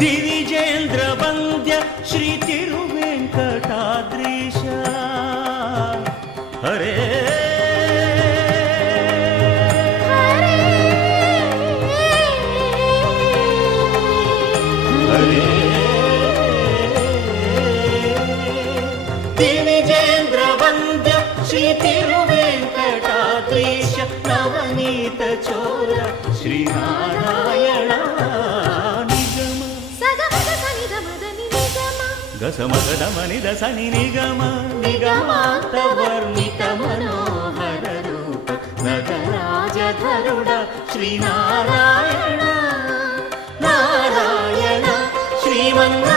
ದಿವಿಜೇಂದ್ರ ವಂದ್ಯ ಶ್ರೀ ತಿರುವೆಂಕಟಾದ್ರೀಶ ಹರೇ ದಿವಿಜೇಂದ್ರ ವಂದ್ಯ ಶ್ರೀ ತಿರುವೆಂಕಟಾದ್ರೀಶ ನವನೀತ ಚೋರ ಶ್ರೀನಾರಾಯಣ ನಿಗಮ ಗಸಮಗದ ಮನಿದ ಸನಿ ನಿಗಮ ನಿಗಮಾಂತ ವರ್ಣಿತ ಮನೋಹರ ರೂಪ ನಗರಾಜಧರುಡ ಶ್ರೀನಾರಾಯಣ ನಾರಾಯಣ ಶ್ರೀಮನ್ನ